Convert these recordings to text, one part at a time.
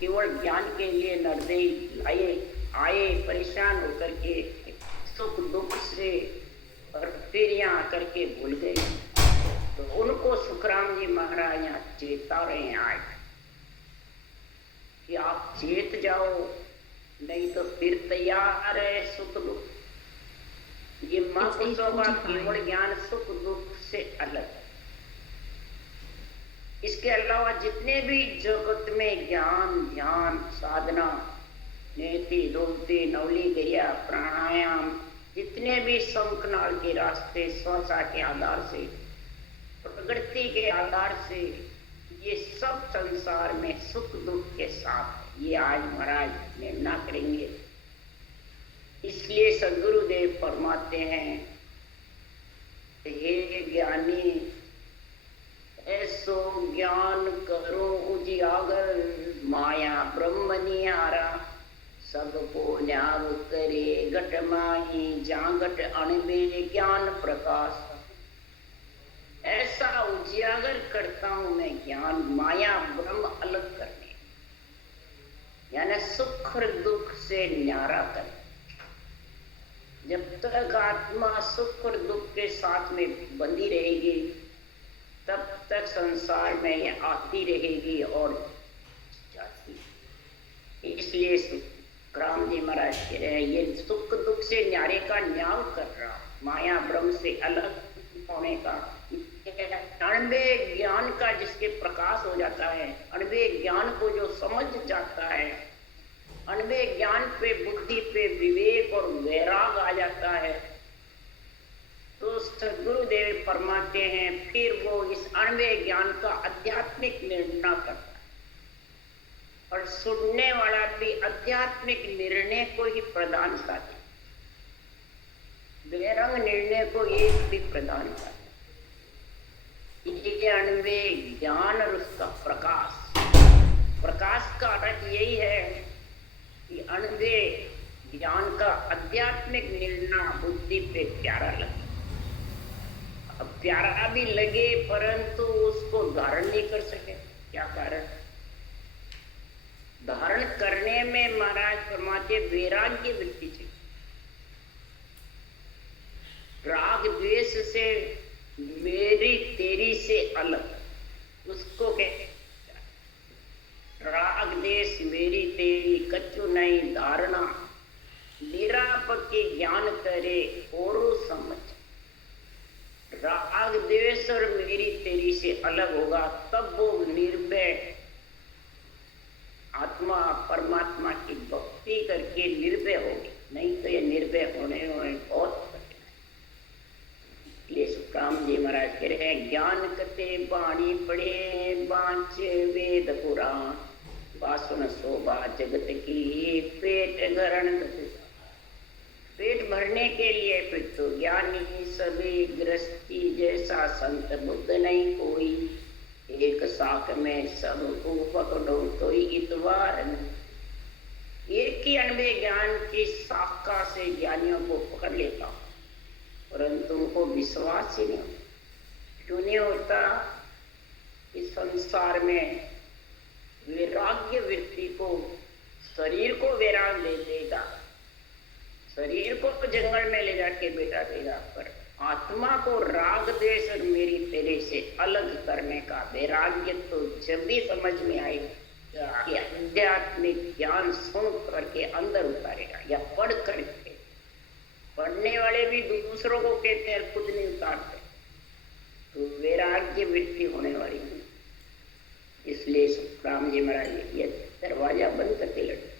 केवल ज्ञान के लिए नरदेही लाए आए, परेशान होकर के सुख दुख से और फिर यहाँ आकर के भूल गए। तो उनको सुखराम जी महाराज यहाँ चेता रहे हैं आज कि आप चेत जाओ, नहीं तो फिर तैयार है सुख दुख। ये माँ को केवल ज्ञान सुख दुख से अलग है। इसके अलावा जितने भी जगत में ज्ञान ध्यान साधना नेति डोलती नवली क्रिया प्राणायाम, जितने भी शंखनाल के रास्ते स्वचा के आधार से प्रकृति के आधार से, ये सब संसार में सुख दुख के साथ ये आज महाराज निर्णय करेंगे। इसलिए सदगुरुदेव फरमाते हैं, हे ज्ञानी ऐसो ज्ञान करो उजियागर, माया ब्रह्म निहारा सबको न्याव करे घट माही, जागट अणबे ज्ञान प्रकाश। ऐसा उजियागर करता हूं मैं ज्ञान, माया ब्रह्म अलग करने, यानी सुख और दुख से न्यारा कर। जब तक आत्मा सुख और दुख के साथ में बंधी रहेगी तब तक संसार में ये आती रहेगी और जाती। इसलिए राम जी महाराज कह रहे हैं, ये सुख दुख से न्यारे का न्याय कर रहा, माया ब्रह्म से अलग होने का, अणबे ज्ञान का जिसके प्रकाश हो जाता है, अणबे ज्ञान को जो समझ जाता है, अणबे ज्ञान पे बुद्धि पे विवेक और वैराग आ जाता है, तो सदगुरुदेव फरमाते हैं फिर वो इस अणबे ज्ञान का आध्यात्मिक निर्णय करता है। और सुनने वाला भी आध्यात्मिक निर्णय को ही प्रदान करता है, बेरंग निर्णय को एक भी प्रदान करता है। ये अणबे ज्ञान और उसका प्रकाश, प्रकाश का अर्थ यही है कि अणबे ज्ञान का आध्यात्मिक निर्णय बुद्धि पे प्यारा लगे। अब प्यारा भी लगे परंतु उसको धारण नहीं कर सके, क्या कारण? धारण करने में महाराज फरमाते वैराग्य वृत्ति चाहिए। राग द्वेष से, मेरी तेरी से अलग, उसको कहते राग देश मेरी तेरी कछु नहीं धारणा, निरापत्ति ज्ञान करे और समझ। राग देश और मेरी तेरी से अलग होगा तब वो निर्भय आत्मा परमात्मा की भक्ति करके निर्भय होगी, नहीं तो ये निर्भय होने में बहुत कठिन है। इसलिए सुखराम जी महाराज कह रहे हैं, ज्ञान कते बाणी पढ़े बांच वेद पुराण, वासुन शोभा जगत की पेट भरण। पेट भरने के लिए फिर तो ज्ञानी सभी गृहस्थी जैसा संत बुद्ध नहीं कोई, एक साथ में सबको पकड़ो तो इतवार नहीं। एक ही अणबे ज्ञान की शाखा से ज्ञानियों को पकड़ लेता हूं, परंतु उनको विश्वास ही नहीं होता। क्यों नहीं होता? इस संसार में वैराग्य वृत्ति को, शरीर को वैराग ले देगा, शरीर को तो जंगल में ले जाके बैठा देगा, पर आत्मा को राग द्वेष और मेरी तेरे से अलग करने का वैराग्य तो जब भी समझ में आएगा कि आध्यात्मिक ज्ञान सुन करके अंदर उतारेगा या पढ़ करके। पढ़ने वाले भी दूसरों को कहते हैं, खुद नहीं उतारते, तो वैराग्य वृत्ति होने वाली है। इसलिए सुखराम जी महाराज ये दरवाजा बंद करके लड़े।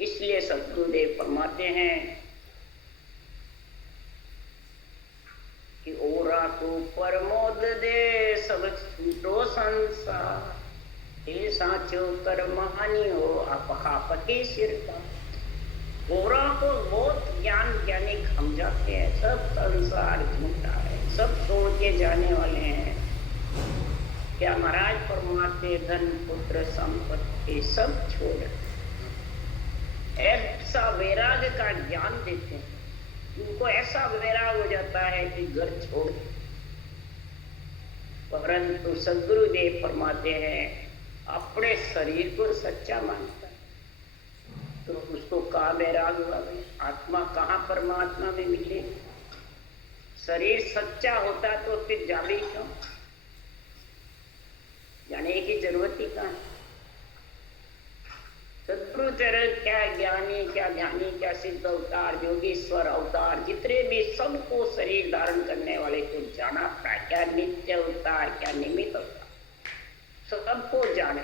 इसलिए सदगुरुदेव फरमाते हैं कि ओरा को परमोद दे सब छूटो संसार, हे साचो कर्मानी हो आपके सिर का। ओरा को बहुत ज्ञान ज्ञानी हम जाते हैं, सब संसार झूठा है, सब छोड़ के जाने वाले हैं। क्या महाराज फरमाते धन पुत्र संपत्ति सब छोड़, ऐसा वैराग का ज्ञान देते हैं, उनको ऐसा वैराग हो जाता है कि घर छोड़ परंतु सदगुरुदेव फरमाते हैं अपने शरीर को सच्चा मानता है तो उसको कहाँ वैराग हुआ भाई? आत्मा कहाँ परमात्मा में मिले? शरीर सच्चा होता तो फिर जावे क्यों? जाने की जरूरत ही कहाँ? सदगुरु चरण क्या ज्ञानी, क्या ध्यानी, क्या सिद्ध अवतार, योगेश्वर अवतार, जितने भी सबको शरीर धारण करने वाले को जाना था। क्या नित्य अवतार, क्या निमित्त अवतार, सबको जाने।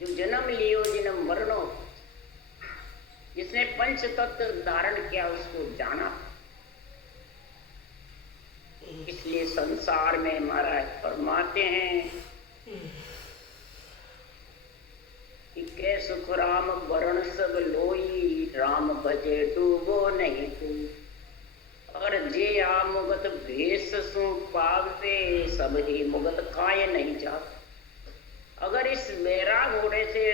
जो जन्म लियो जन्म मरणो, जिसने पंच तत्व धारण किया उसको जाना। इसलिए संसार में महाराज फरमाते हैं कि सुख राम वरण सब लोई, राम भजे डूबो नहीं तू। और जे आ मुगत भेष सु पावे, सब ही मुगत काय नहीं जा। अगर इस वैराग होने से,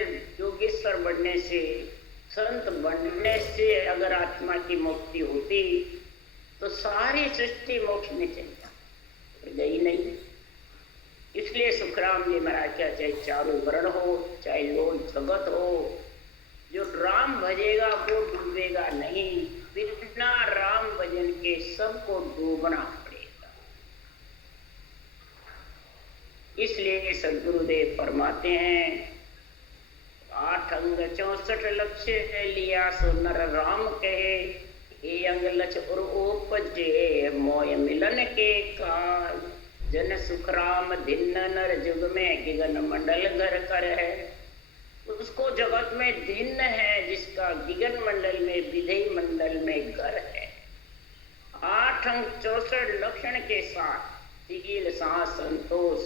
योगेश्वर बनने से, संत बनने से अगर आत्मा की मुक्ति होती तो सारी सृष्टि मोक्ष में चली जाती, गई नहीं। इसलिए सुखराम जी महाराज क्या, चाहे चारों वर्ण हो, चाहे लोग जगत हो, जो राम भजेगा वो डूबेगा नहीं। बिना राम भजन के सबको डूबना पड़ेगा। इसलिए सदगुरुदेव फरमाते हैं 8 अंग 64 लक्ष्य लिया सो नर राम कहे, ए अंग लक्ष और उपजे मोय मिलन के काज। जन सुख राम धिन्न नर जुग में, गिगन मंडल घर कर है। उसको जगत में धिन्न है जिसका गिगन मंडल में, विधेय मंडल में घर है। 8 अंग 64 लक्षण के साथ तिल सांस संतोष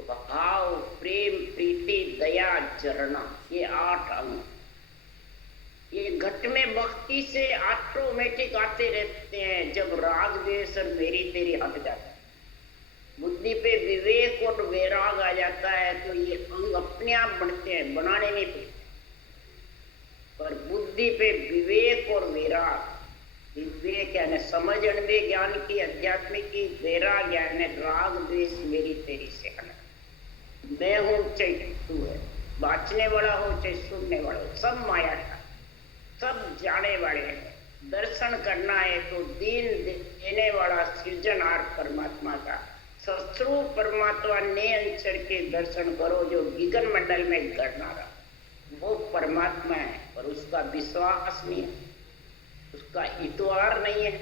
भाव प्रेम प्रीति दया जरना, ये 8 अंग ये घट में भक्ति से ऑटोमेटिक आते रहते हैं। जब राग द्वेष और मेरी तेरी हट जाता है, बुद्धि पे विवेक और वैराग आ जाता है तो ये अंग अपने आप बनते हैं, बनाने नहीं पड़ते। पर बुद्धि पे विवेक और वैराग, विवेक यानी समझ अनुभव ज्ञान की आध्यात्मिक की, वैराग यानी राग द्वेष मेरी तेरी से हट। मैं हूं चाहे तू है, बाँचने वाला हो चाहे सुनने वाला हो, सब माया का, सब जाने वाले हैं। दर्शन करना है तो दीन देने वाला सृजनहार परमात्मा का शत्रु परमात्मा ने अंचर के दर्शन करो, जो गिगन मंडल में गड़नारा वो परमात्मा है। पर उसका विश्वास नहीं है, उसका इतवार नहीं है।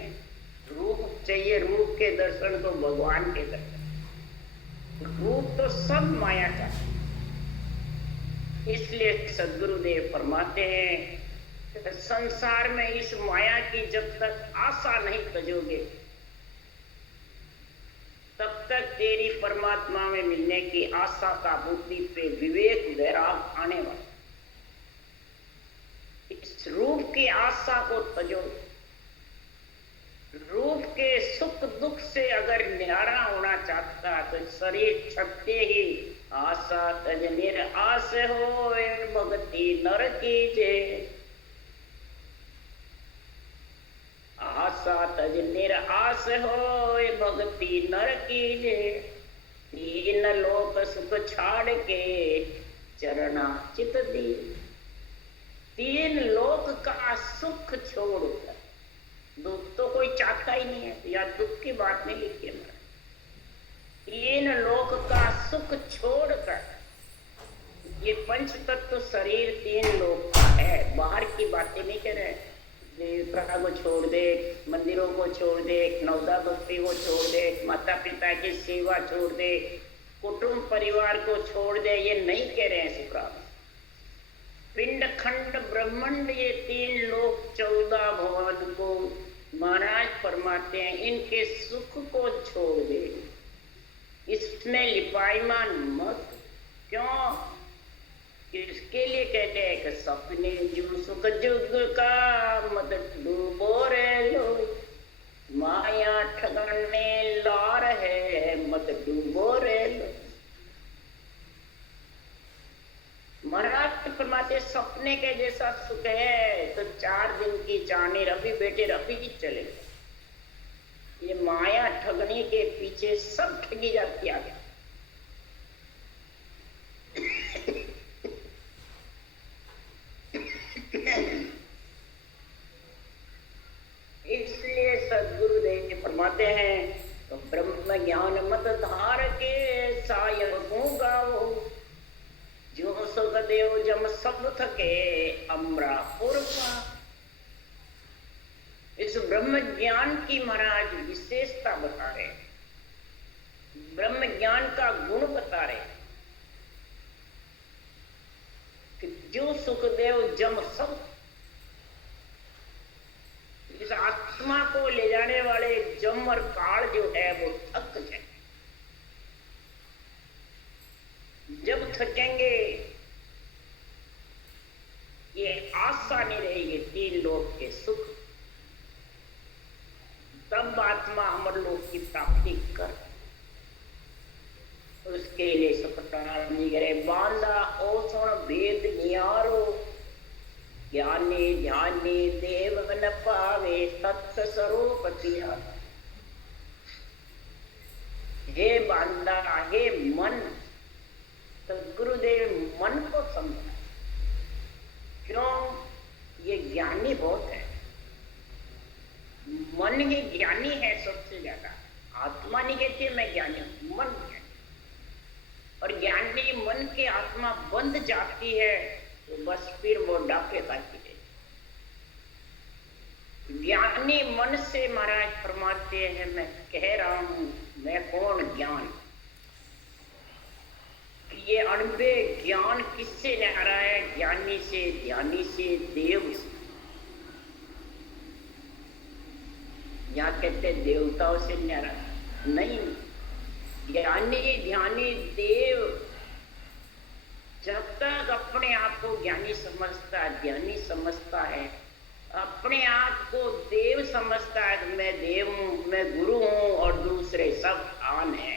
रूप चाहिए, रूप के दर्शन तो भगवान के दर्शन, रूप तो सब माया का। इसलिए सदगुरुदेव फरमाते हैं संसार में इस माया की जब तक आशा नहीं तजोगे तब तक तेरी परमात्मा में मिलने की आशा का बुद्धि पे विवेक वैराग आने वाला। इस रूप की आशा को तजो। रूप के सुख दुख से अगर न्यारा होना चाहता तो शरीर छपते ही आशा तज निराश हो भक्ति नर कीजे। आशा तज निराश होय भक्ति नर कीजे। 3 लोक सुख छाड़ के चरणा चित दी। 3 लोक का सुख छोड़कर, दुख तो कोई चाहता ही नहीं है, या दुख की बात नहीं लिखी है। 3 लोक का सुख छोड़कर, ये पंच तत्व शरीर 3 लोक का है, बाहर की बातें नहीं कह रहे। देवता को छोड़ दे, मंदिरों को छोड़ दे, नवदा भक्ति को छोड़ दे, माता पिता की सेवा छोड़ दे, कुटुंब परिवार को छोड़ दे, ये नहीं कह रहे हैं सुखराम। पिंड खंड ब्रह्मांड ये 3 लोक 14 भवन को महाराज फरमाते हैं इनके सुख को छोड़ दे, इसमें लिपाईमान मत। क्यों? इसके लिए कहते हैं कि सपने जो सुख जुग का मत डूबो रे लो, माया ठगन में लार है मत डूबो रे लो। महाराज फरमाते सपने के जैसा सुख है तो 4 दिन की चानी रफी बेटे रफी की चले। ये माया ठगने के पीछे सब ठगी जाती आगे। सुखदेव जम सब थके अमरापुर का। इस ब्रह्म ज्ञान की महाराज विशेषता बता रहे, ब्रह्म ज्ञान का गुण बता रहे कि जो सुखदेव जम सब, इस आत्मा को ले जाने वाले जम और काल जो है वो थक जाए। जब थकेंगे ये आशा नहीं रहेगी तीन लोक के सुख, तब आत्मा अमरलोक की प्राप्ति कर। उसके लिए सुखताल निगरे बांधा ओसण भेद नियारो, ज्ञानी ध्यानी देव न पावे तत्व स्वरूप किया। हे बांधा, हे मन, तो गुरुदेव मन को समझा। क्यों? ये ज्ञानी बहुत है, मन ही ज्ञानी है सबसे ज्यादा। आत्मा नहीं कहती मैं ज्ञानी हूं, मन ज्ञानी। और ज्ञानी मन की आत्मा बंध जाती है तो बस फिर वो डाके खाती है। ज्ञानी मन से महाराज फरमाते हैं, मैं कह रहा हूं मैं कौन ज्ञान। ये अणबे ज्ञान किससे न्यारा है? ज्ञानी से, ध्यानी से, देव से। यहाँ कहते देवताओं से न्यारा नहीं, ज्ञानी ध्यानी देव जब तक अपने आप को ज्ञानी समझता है, ध्यानी समझता है, अपने आप को देव समझता है कि मैं देव हूं, मैं गुरु हूं और दूसरे सब आन है।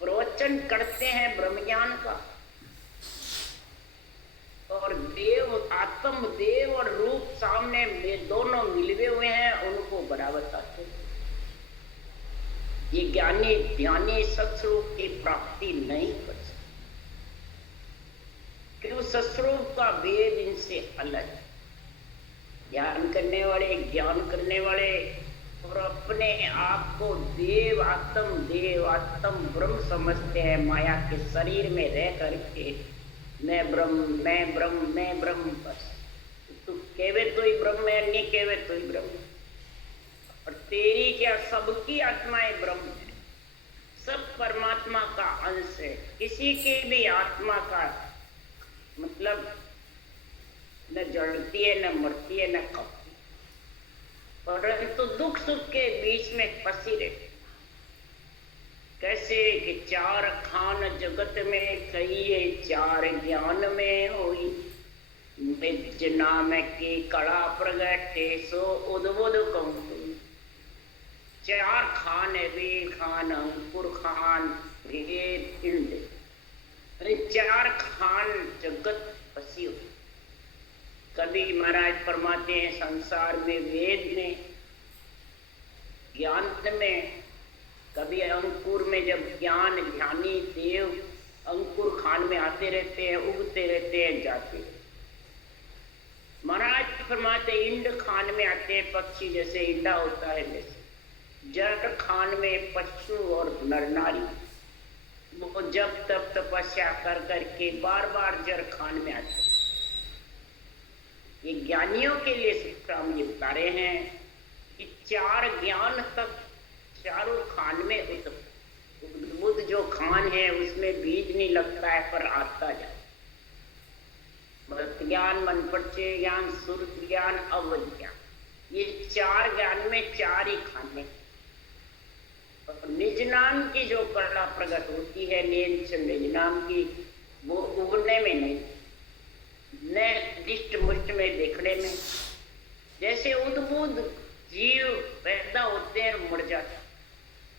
प्रवचन करते हैं ब्रह्म ज्ञान का और देव, आत्म देव और रूप सामने में दोनों मिलवे हुए हैं, उनको बराबर बताते हैं। ये ज्ञानी ध्यानी सत्स्वरूप की प्राप्ति नहीं कर सकते, क्यों? सत्स्वरूप का भेद इनसे अलग। ध्यान करने वाले, ज्ञान करने वाले और अपने आप को देव आत्म ब्रह्म समझते हैं, माया के शरीर में रह करके मैं ब्रह्म, मैं ब्रह्म, मैं ब्रह्म। बस तू केवे तो ही ब्रह्म है, नहीं केवे तो ही ब्रह्म। और तेरी क्या, सबकी आत्माएं ब्रह्म है, सब परमात्मा का अंश है। किसी की भी आत्मा का मतलब न जड़ती है, न मरती है, न कपती, परंतु दुख सुख के बीच में फंसी रहती। कैसे कि चार खान जगत में कहिए, चार ज्ञान में होई, निज नाम की कला प्रगटे सो उद्बुद कहूं। चार खान है, वेद खान, अंकुर खान, भेद, पिंड, चार खान जगत फंसी हुई। कभी महाराज फरमाते हैं संसार में वेद में, ज्ञान में, कभी अंकुर में, जब ज्ञान ध्यानी देव अंकुर खान में आते रहते हैं, उगते रहते हैं, जाते हैं। महाराज फरमाते इंड खान में आते हैं, पक्षी जैसे इंडा होता है वैसे। जड़ खान में पशु और नर नारी, वो जब तब तपस्या कर करके बार बार जड़ खान में आते हैं। ये ज्ञानियों के लिए सुखराम जी बता रहे हैं कि चार ज्ञान तक चारों खान में बुद्ध जो खान है उसमें बीज नहीं लगता है, पर आता जाए। भक्त ज्ञान, मन परिचय ज्ञान, सुरत ज्ञान, अवध ज्ञान, ये चार ज्ञान में चार ही खाने। निज नाम की जो कला प्रकट होती है, निज नाम की, वो उगने में नहीं, न दिष्ट मुष्ट में देखने में। जैसे उद्बुद्ध जीव पैदा होते हैं, मर जाते,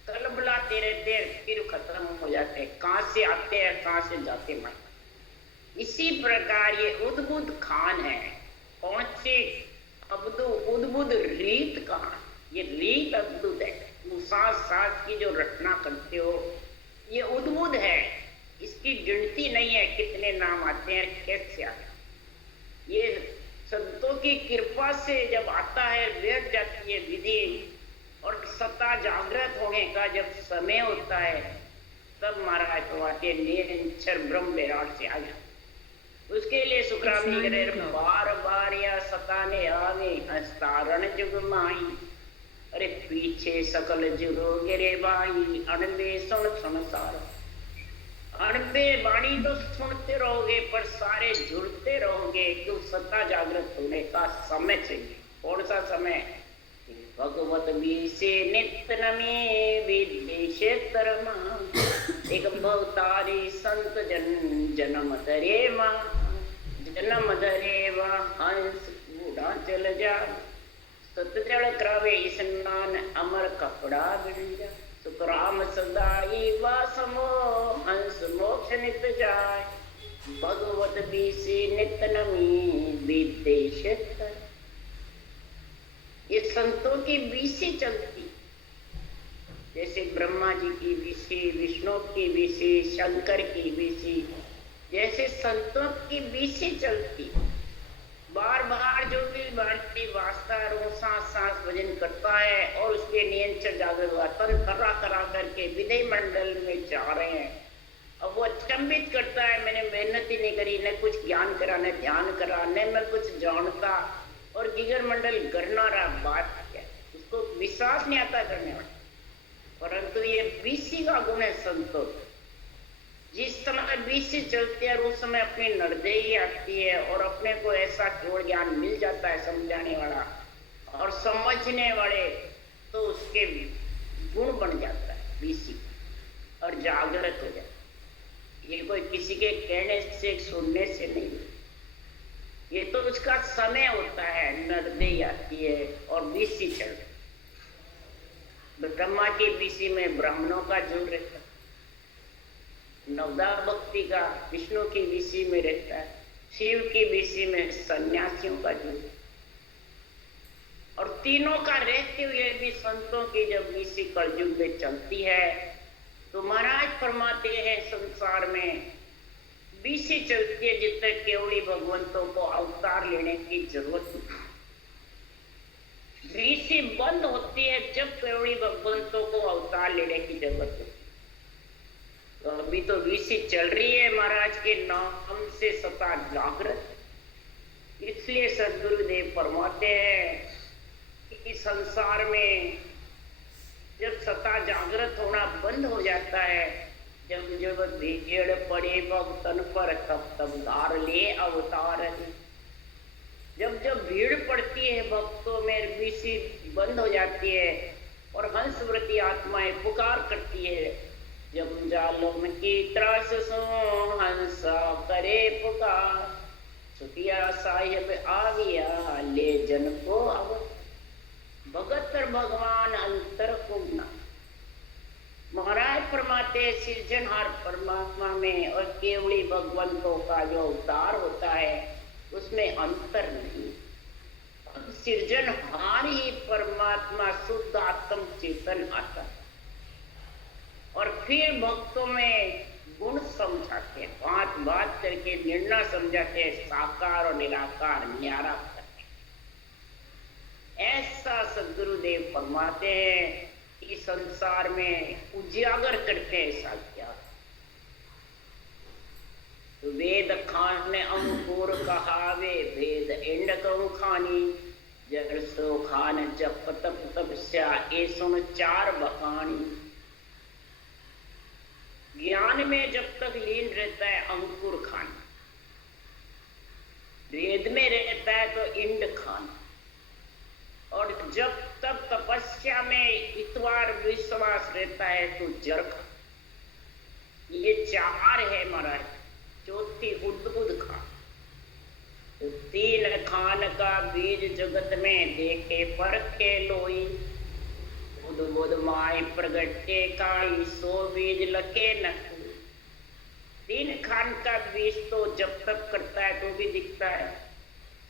कल बुलाते रहते हैं, फिर खत्म हो जाते हैं, कहां से आते हैं कहां से जाते मर। इसी प्रकार ये उद्बुद्ध खान है। कौन सी उद्बुद्ध रीत कहां? ये रीत अद्भुत है, सांस सांस की जो रचना करते हो ये उद्बुद्ध है, इसकी गिनती नहीं है कितने नाम आते हैं, कैसे आते हैं। ये संतों की कृपा से जब आता है, बैठ जाती है विधि, और सत्ता जागृत होने का जब समय होता है तब महाराज प्रभाते निरंतर ब्रह्म विराट से आ जाए। उसके लिए सुखराम जी कह रहे बार बार या सताने आवे हस्तारण जुग माई, अरे पीछे सकल जुगो गिरे बाई, अणबे सुन संसार। अणबे वाणी तो सुनते रहोगे पर सारे जुड़ते रहोगे, क्यों सत्ता जागृत होने का समय चाहिए। कौन सा समय? भगवत बीसे नित्य नमे विदेशेतरमा, एक भवतारी संत जन्म धरे मां, जन्म धरे वा हंस बूढ़ा चल जा, सतजल करावे स्नान अमर कपड़ा बिन जा, सुखराम सदाई वासमो हंस मोक्ष नित जाय, भगवत बीसे नित्य नमी विदेशेतर। ये संतों की बीसी चलती, जैसे ब्रह्मा जी की बीसी, विष्णु की बीसी, शंकर की बीसी, जैसे संतों की बीसी चलती। बार बार जो भी भारती वास्ता सांस सांस भजन करता है और उसके नियंत्रण जागृत हुआ तन करा करा करके विधि मंडल में जा रहे हैं। अब वो अचंबित करता है, मैंने मेहनत ही नहीं करी, न कुछ ज्ञान करा, न ध्यान करा, न मैं कुछ जानता, और गिगर मंडल करना रहा बात क्या, उसको विश्वास नहीं आता करने वाला। परंतु ये बीसी का गुण है संतों। जिस समय बीसी चलती है उस समय अपनी नरदेही आती है और अपने को ऐसा केवल ज्ञान मिल जाता है समझाने वाला और समझने वाले, तो उसके गुण बन जाता है बीसी और जागृत हो जाता है। ये कोई किसी के कहने से सुनने से नहीं, ये तो उसका समय होता है, नरदेही आती है और बीसी चल। ब्रह्मा की बीसी में ब्राह्मणों का जुड़ रहता है, नवदा भक्ति का विष्णु की बीसी में रहता है, शिव की बीसी में सन्यासियों का जुड़, और तीनों का रहते हुए भी संतों की जब बीसी कलयुग में चलती है तो महाराज फरमाते हैं संसार में बीसी चलती है जिस तक केवली भगवंतों को अवतार लेने की जरूरत नहीं। बीसी बंद होती है जब केवली भगवंतों को अवतार लेने की जरूरत होती है। तो अभी तो बीसी चल रही है महाराज के नाम से सता जागृत, इसलिए सदगुरुदेव फरमाते हैं कि संसार में जब सता जागृत होना बंद हो जाता है, जब जब भीड़ पड़े भक्तन पर तब तब धार ले अवतार। जब जब भीड़ पड़ती है भक्तों में बीसी बंद हो जाती है और हंसवृत्ति आत्माएं पुकार करती है, जब जालम की त्रास सो हंसा करे पुकार, छुटिया साहिब आविया ले जन को अवतार, भगत भगवान अंतर को ना। महाराज फरमाते सृजनहार परमात्मा में और केवली भगवंतों का जो अवतार होता है उसमें अंतर नहीं। सृजनहार ही परमात्मा शुद्ध आत्म चेतन आता है और फिर भक्तों में गुण समझाते हैं, बात बात करके निर्णय समझाते हैं, साकार और निराकार न्यारा करते हैं। ऐसा सदगुरुदेव फरमाते हैं कि संसार में उजागर करते हैं ऐसा क्या। वेद खान ने अंकुर कहावे भेद इंड कहूं खानी, जर सो खान जप तप तपस्या ए सुन चार बखानी। ज्ञान में जब तक लीन रहता है अंकुर खान, वेद में रहता है तो इंड खान, और जब तक तपस्या में इतवार विश्वास रहता है तो जर खान। ये चार है महाराज, चौथी उद्बुद्ध खान। तो तीन खान का बीज जगत में देखे परखे लोई, बुध माय प्रगटे काई सो बीज लखे न। तीन खान का बीज तो जब तक करता है तो भी दिखता है,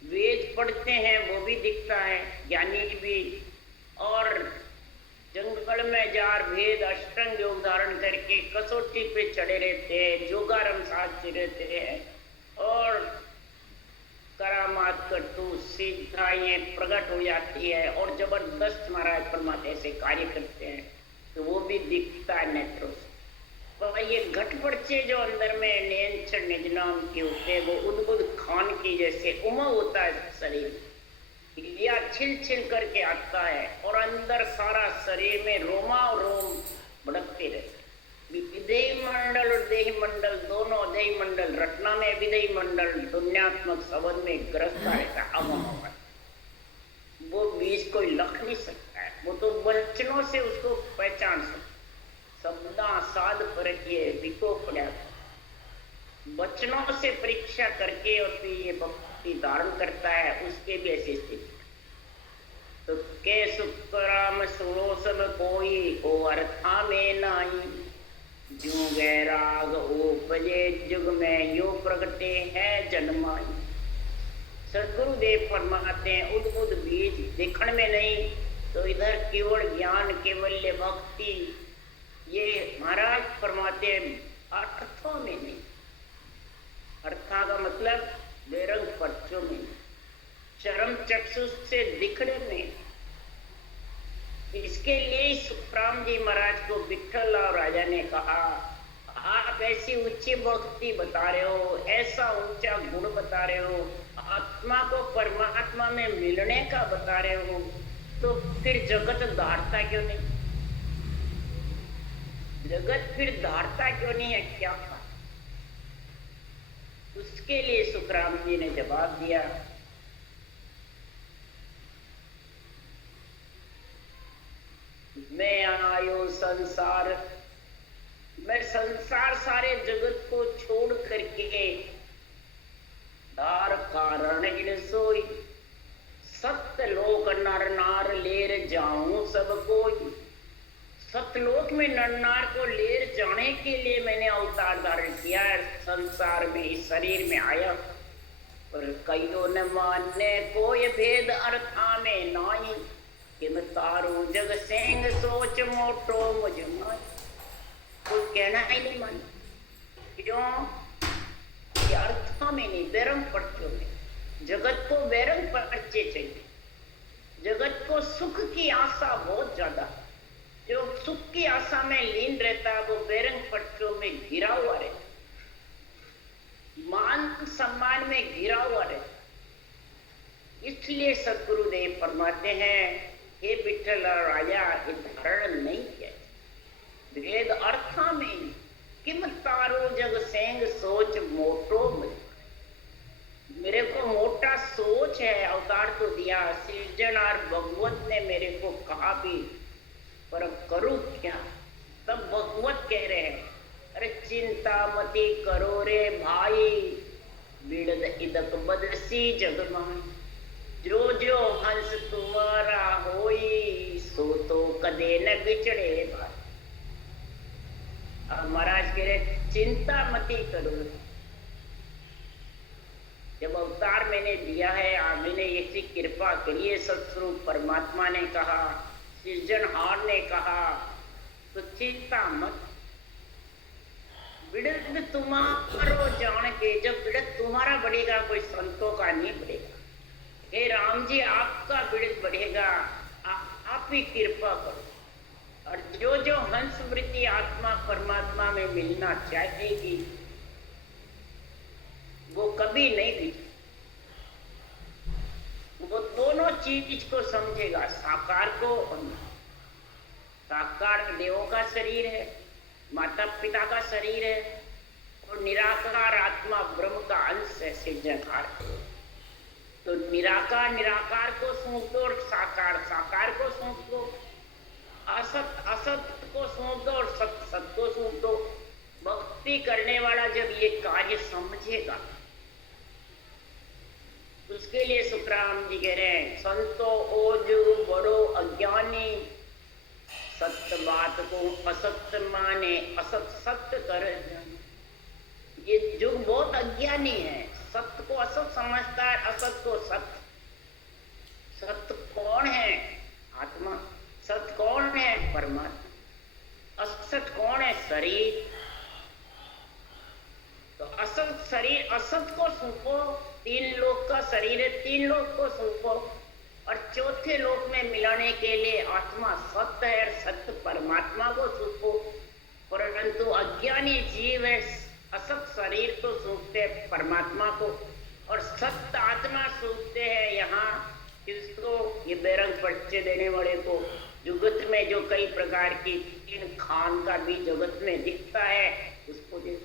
वेद पढ़ते हैं वो भी दिखता है ज्ञानी भी, और जंगल में जार भेद अष्टंग योग धारण करके कसौटी पे चढ़े रहते हैं, जोगारम साधते रहते हैं और करामात करतू सिद्धाएं प्रकट हो जाती है और जबरदस्त महाराज परमात्मा ऐसे कार्य करते हैं तो वो भी दिखता है नेत्रों से। तो ये घटपट से जो अंदर में नियंत्रण निज नाम के होते हैं, वो उद्बुद्ध खान की जैसे उमंग होता है शरीर, या छिल छिल करके आता है और अंदर सारा शरीर में रोमा और रोम भड़कते रहते। विदेही मंडल और देही मंडल दोनों, देही मंडल रटना में, विदेही मंडल दुनियात्मक संबंध में ग्रस्ता रहता है। अमोह वो बीज कोई लख नहीं सकता है, वो तो वचनों से उसको पहचान सकता। शब्दा साध परखिए विको पड़ा, वचनों से परीक्षा करके और फिर ये भक्ति धारण करता है, उसके भी ऐसी स्थिति। तो के सुखराम सुनो सब कोई, को अर्था में नाई, जो वैराग उपजे जुग में, यो प्रगटे है जन्माई। सदगुरुदेव फरमाते हैं उद्बुद्ध बीज देखण में नहीं, तो इधर केवल ज्ञान, केवल भक्ति, ये महाराज फरमाते हैं अर्थों में नहीं। अर्था का मतलब बेरंग पर्चों में, चरम चक्षु से दिखने में। इसके लिए सुखराम जी महाराज को विठल और राजा ने कहा, आप ऐसी ऊंची भक्ति बता रहे हो, ऐसा ऊंचा गुण बता रहे हो, आत्मा को परमात्मा में मिलने का बता रहे हो, तो फिर जगत धारता क्यों नहीं? जगत फिर धारता क्यों नहीं है? क्या था? उसके लिए सुखराम जी ने जवाब दिया, मैं आयो संसार, मैं संसार सारे जगत को छोड़ करके धार कारण इन सोई, सत्यलोक नर नार लेर जाऊं सब कोई। सतलोक में नर नार को लेर जाने के लिए मैंने अवतार धारण किया है, संसार में इस शरीर में आया। पर कईयों न माने कोई भेद अर्था में नाई, कि मैं तारू जग सेंग सोच मोटो मुझ माई। कोई कहना ही नहीं मान, क्यों? अर्थों में नहीं, बेरंग पर्चों में। जगत को बेरंग पर्चे चाहिए, जगत को सुख की आशा बहुत ज्यादा। जो सुख की आशा में लीन रहता है वो बेरंग पर्चों में घिरा हुआ रहता, मान सम्मान में घिरा हुआ रहता। इसलिए सदगुरुदेव फरमाते हैं, हे विठल राजा, ये धारण नहीं किया भेद अर्था में, किम तारो जग सेंग सोच मोटो में। मेरे को मोटा सोच है, अवतार तो दिया, सृजनहार भगवत ने मेरे को कहा भी, पर करूं क्या? तब भगवत कह रहे हैं, अरे चिंता मती करो रे भाई, बिड़द इदक बदसी जगमाई। जो जो हंस तुम्हारा होई, सो तो कदे न बिछड़े भाई। महाराज कह रहे चिंता मती करो। जब अवतार मैंने दिया है, मैंने ऐसी कृपा करी है, सत्स्वरूप परमात्मा ने कहा, सृजनहार ने कहा, तो चिंता मत। बिड़द तुम्हारो जान के, जब बिड़द तुम्हारा बढ़ेगा कोई संतों का नहीं बढ़ेगा। हे राम जी, आपका बिड़द बढ़ेगा, आप ही कृपा करो। और जो जो हंस वृत्ति आत्मा परमात्मा में मिलना चाहेगी, वो कभी नहीं बिछे। वो दोनों चीज को समझेगा, साकार को। साकार देवों का शरीर है, माता पिता का शरीर है, और निराकार आत्मा ब्रह्म का अंश है, सृजनहार। तो निराकार निराकार को सौंप दो, और साकार साकार को सौंप दो, असत असत को सौंप दो, और सत सत को सौंप दो। भक्ति करने वाला जब ये कार्य समझेगा, उसके लिए सुखराम जी कह रहे हैं, संतो ओजु बड़ो अज्ञानी, सत्य बात को असत्य माने, असत सत्य कर जाने। ये युग बहुत अज्ञानी है, सत्य को असत समझता है, असत को सत्य। सत्य कौन है? आत्मा। सत्य कौन है? परमात्मा। असत कौन है? शरीर। तो असत शरीर, असत को सौंपो। तीन लोक का शरीर है, तीन लोक को सौंपो, और चौथे लोक में मिलाने के लिए आत्मा सत्य है, सत्य परमात्मा को सौंपो। परंतु अज्ञानी जीव है, असत शरीर तो सूखते परमात्मा को और सत्य आत्मा सूखते हैं यहाँ किसको, ये बेरंग पर्चे देने वाले को। जगत में जो कई प्रकार की इन खान का भी जगत में दिखता है उसको देख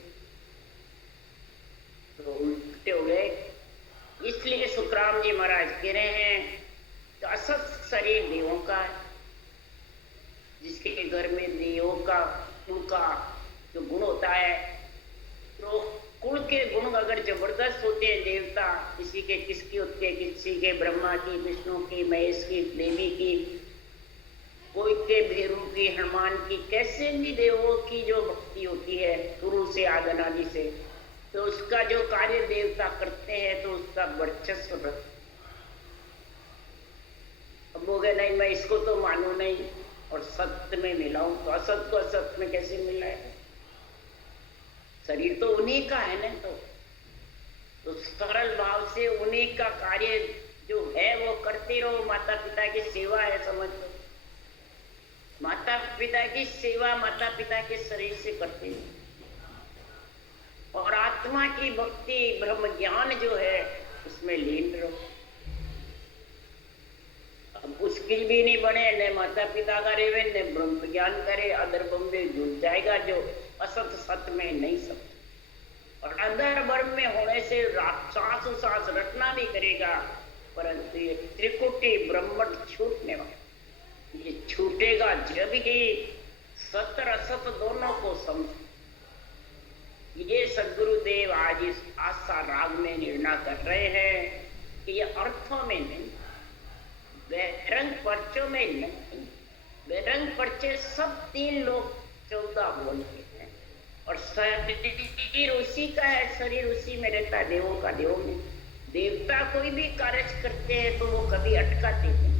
तो उल्टे हो गए। इसलिए सुखराम जी महाराज कह रहे हैं कि असत शरीर देवों का है, जिसके घर में देवों का उनका जो गुण होता है, तो कुल के गुण अगर जबरदस्त होते हैं देवता, किसी के किसकी होते हैं, किसी के ब्रह्मा की, विष्णु की, महेश की, देवी की, कोई के भैरू की, हनुमान की, कैसे भी देवों की जो भक्ति होती है शुरू से आदि अनादि से, तो उसका जो कार्य देवता करते हैं तो उसका वर्चस्व रहता। अब बोले नहीं मैं इसको तो मानू नहीं और सत्य में मिलाऊं, तो असत को असत में कैसे मिलाएगा? शरीर तो उन्हीं का है ना, तो सरल भाव से उन्हीं का कार्य जो है वो करते रहो। माता पिता की सेवा है, समझ लो, माता पिता की सेवा माता पिता के शरीर से करते हैं। और आत्मा की भक्ति ब्रह्म ज्ञान जो है उसमें लीन रहो। अब मुश्किल भी नहीं बने, न माता पिता का रेवे न ब्रह्म ज्ञान करे, अदर बम्बे जुट जाएगा जो असत सत में नहीं सकता। और अदर वर्म में होने से सांस सांस रटना भी करेगा, परंतु ये त्रिकुटी ब्रह्मण छूटने वाला, ये छूटेगा जब ही सत और असत दोनों को समझ। ये सदगुरुदेव आज इस आशा राग में निर्णय कर रहे हैं कि ये अर्थों में नहीं, बेरंग पर्चों में नहीं, बेरंग पर्चे सब 3 लोग 14 बोलते हैं और शरीर उसी का है, शरीर उसी में रहता है, देवों का देवों में। देवता कोई भी कार्य करते हैं तो वो कभी अटकाते नहीं।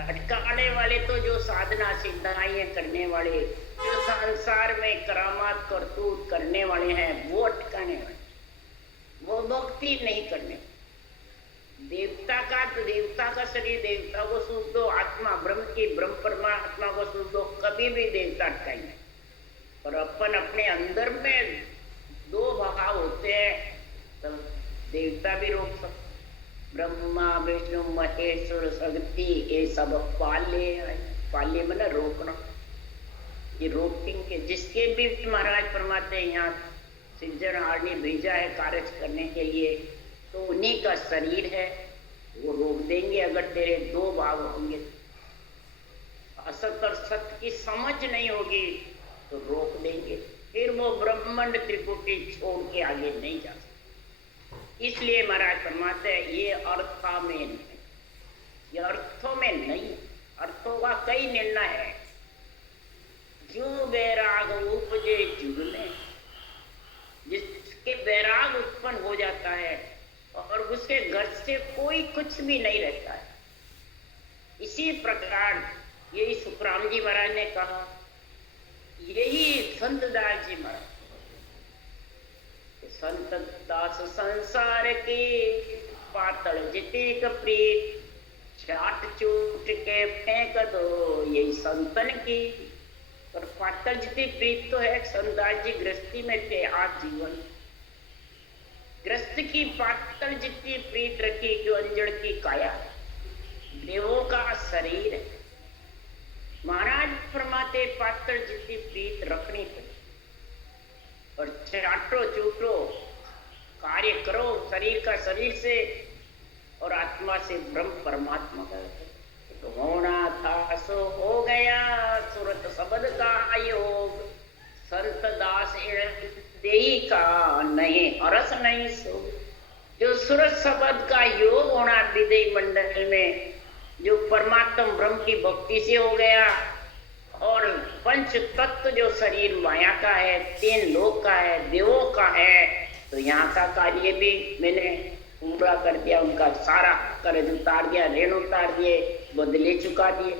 अटकाने वाले तो जो साधना सिद्धाइयां करने वाले, जो संसार में करामात करतूत करने वाले हैं, वो अटकाने वाले, वो भक्ति नहीं करने। देवता का तो देवता का शरीर, देवता को सूख दो, आत्मा ब्रह्म की ब्रह्म परमात्मा को सूख दो, कभी भी देवता अटकाएंगे। और अपन अपने अंदर में 2 भाव होते हैं तो देवता भी रोक सकते। ब्रह्मा विष्णु महेश्वर शक्ति ये सब पाल्य, पाल्य मतलब रोकना, ये रोकेंगे। जिसके भी महाराज फरमाते हैं यहाँ सिरजनहार ने भेजा है कार्य करने के लिए, तो उन्हीं का शरीर है, वो रोक देंगे। अगर तेरे 2 भाग होंगे, असत और सत्य की समझ नहीं होगी तो रोक देंगे, फिर वो ब्रह्मांड त्रिपुटी छोड़ के आगे नहीं जा सकते। इसलिए महाराज फरमाते हैं ये अर्थों में नहीं, ये अर्थों में नहीं, अर्थों का कई निर्णय है। जो वैराग उपजे जुग में, जिसके वैराग उत्पन्न हो जाता है और उसके घर से कोई कुछ भी नहीं रहता है। इसी प्रकार यही सुखराम जी महाराज ने कहा, यही संत दास जी महाराज, संत दास संसार के पातल जिते कप्रीत, चाट चूट के फेंक दो यही संतन की। और पातल जितनी प्रीत तो है, संतदास जी गृहस्थी में थे आजीवन, ग्रस्त की पातल जितनी प्रीत रखी जो अंजड़ की काया, देवों का शरीर है। महाराज फरमाते पातल जितनी प्रीत रखनी पड़ी और चाटो चूटो कार्य करो शरीर का शरीर से और आत्मा से ब्रह्म परमात्मा का। तो होना था सो हो गया सुरत शब्द का योग, संत दास देही का नहीं अरस नहीं सो। जो सुरत शब्द का योग होना विदेही मंडल में, जो परमात्मा ब्रह्म की भक्ति से हो गया, और पंच तत्व जो शरीर माया का है, 3 लोक का है, देवों का है, तो यहाँ का कार्य भी मैंने पूरा कर दिया, उनका सारा कर्ज उतार दिया, ऋण उतार दिए, बदले चुका दिए,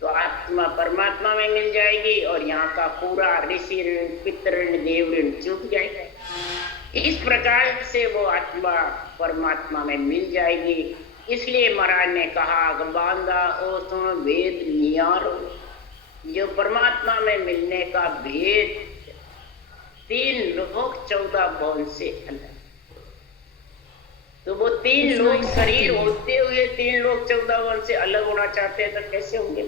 तो आत्मा परमात्मा में मिल जाएगी और यहाँ का पूरा ऋषि ऋण, पितृ ऋण, देव ऋण चूक जाएगा। इस प्रकार से वो आत्मा परमात्मा में मिल जाएगी। इसलिए महाराज ने कहा बांधा ओ सुन वेद नियारो, जो परमात्मा में मिलने का भेद 3 लोक 14 भुवन से अलग। तो वो 3 लोक शरीर होते हुए 3 लोक 14 भुवन से अलग होना चाहते हैं तो कैसे होंगे?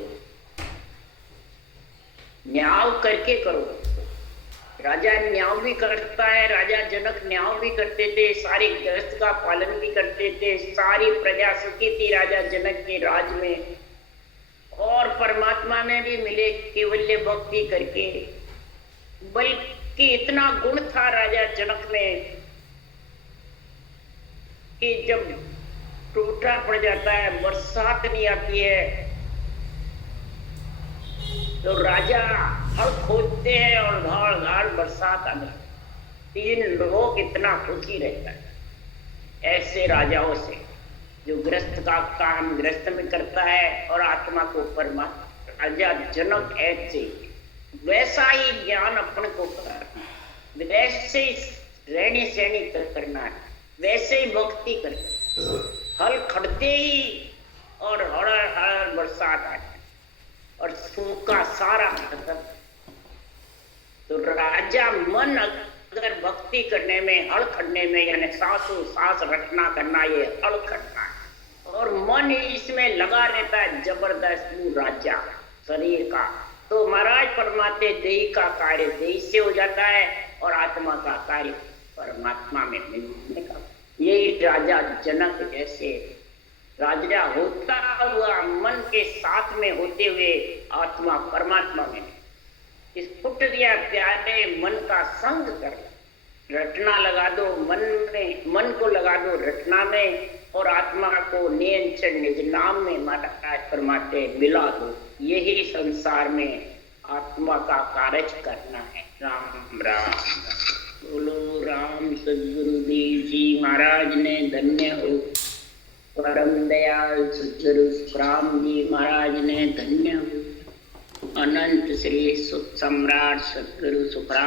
न्याय करके करो। राजा न्याय भी करता है, राजा जनक न्याय भी करते थे, सारे गृहस्थ का पालन भी करते थे, सारी प्रजा सुखी थी राजा जनक के राज में। और परमात्मा में भी मिले केवल्य भक्ति करके। बल्कि इतना गुण था राजा जनक में कि जब टूटा पड़ जाता है, बरसात नहीं आती है, तो राजा हल खोदते हैं और धाड़ धाड़ बरसात आ जाती। 3 लोग इतना खुशी रहता है ऐसे राजाओं से, जो गृहस्थ का काम गृहस्थ में करता है और आत्मा को परमात्मा। राजा जनक ऐसे वैसा ही ज्ञान अपन को करना, वैसे ही रहनी सहनी करना है, वैसे ही भक्ति करना। हल खड़ते ही और हड़ बरसात आ जाए और सूखा सारा खत्म। तो राजा मन अगर भक्ति करने में, हल खड़ने में, यानी सांसों सांस रटना करना, ये हल खड़ना है, और मन इसमें लगा रहता है जबरदस्त राजा शरीर का, तो महाराज परमात्मा देही का कार्य देही से हो जाता है और आत्मा का कार्य परमात्मा में मिलने का। यही राजा जनक जैसे राजा होता हुआ मन के साथ में होते हुए आत्मा परमात्मा में इस फुट दिया प्यारे मन का संग कर, रटना लगा दो मन में, मन को लगा दो रटना में, और आत्मा को नियंत्रण निज नाम में महाराज परमात्मा मिला दो। यही संसार में आत्मा का कार्य करना है। राम राम बोलो। राम सद्गुरुदेव जी महाराज ने धन्य हो। परम दयाल सद्गुरु सुखराम जी महाराज ने धन्य हो। अनंत श्री सुख सम्राट सद्गुरु सुखराम